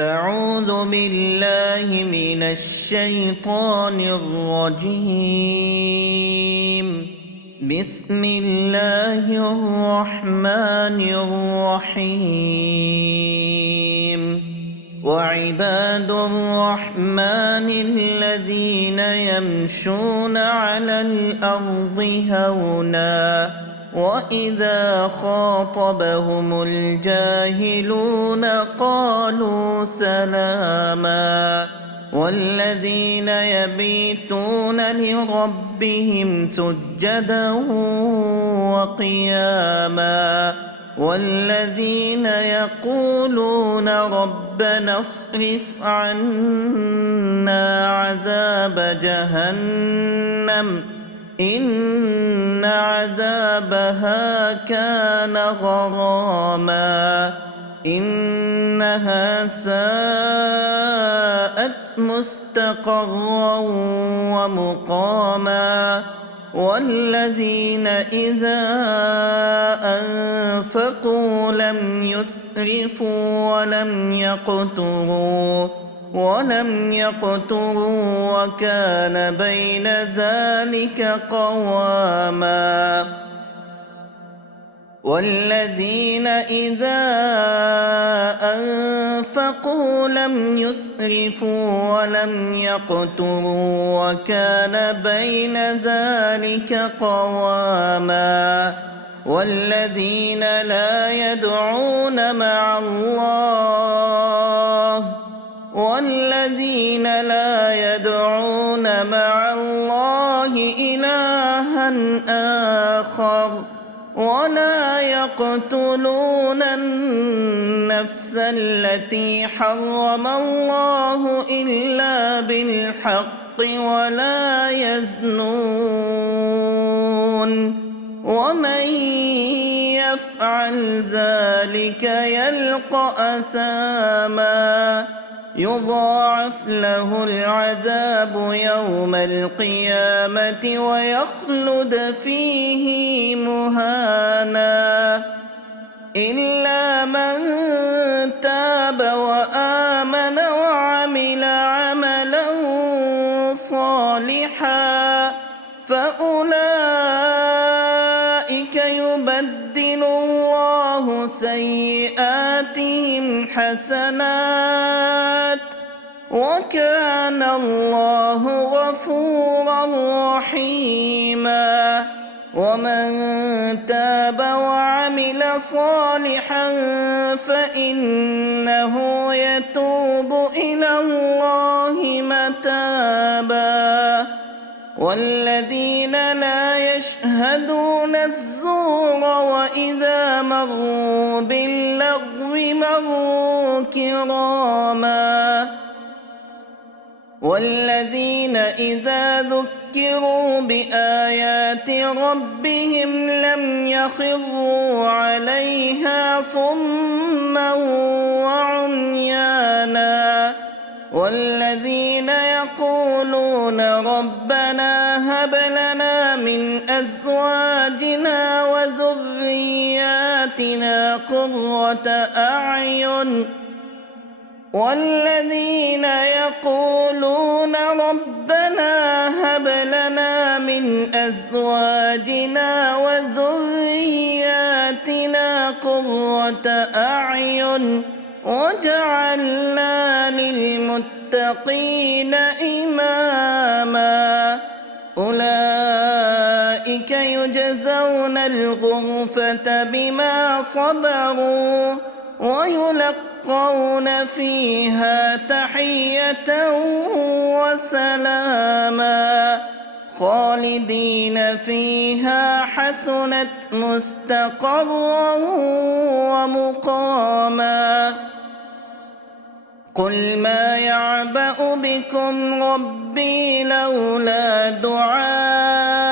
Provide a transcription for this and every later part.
أعوذ بالله من الشيطان الرجيم. بسم الله الرحمن الرحيم. وعباد الرحمن الذين يمشون على الأرض هونا وإذا خاطبهم الجاهلون قالوا سلاما والذين يبيتون لربهم سجدا وقياما والذين يقولون ربنا اصرف عنا عذاب جهنم إن عذابها كان غراما إنها ساءت مستقرا ومقاما والذين إذا أنفقوا لم يسرفوا ولم يقتروا وكان بين ذلك قواما والذين إذا أنفقوا لم يسرفوا ولم يقتروا وكان بين ذلك قواما والذين لا يدعون مع الله إلها آخر ولا يقتلون النفس التي حرم الله إلا بالحق ولا يزنون ومن يفعل ذلك يلقى أثاما يضاعف له العذاب يوم القيامة ويخلد فيه مهانا إلا من تاب وآمن وعمل عملا صالحا فأولئك يبدل الله سيئاتهم حسنات وكان الله غفورا رحيما ومن تاب وعمل صالحا فإنه يتوب إلى الله متابا والذين لا يشهدون الزور وإذا مروا باللغو مروا كراما والذين إذا ذكروا بآيات ربهم لم يخروا عليها صما وعميانا والذين يقولون ربنا هب لنا من أزواجنا وذرياتنا قرة أعين والذين يقولون ربنا هب لنا من أزواجنا وذرياتنا قرة أعين وجعلنا للمتقين إماما أولئك يجزون الغرفة بما صبروا ويلقون فيها تحية وسلاما خالدين فيها حسنت مستقرا ومقاما قل ما يعبأ بكم ربي لولا دعاؤكم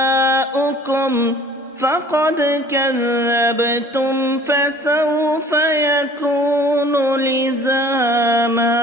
فقد كذبتم فسوف يكون لزاما.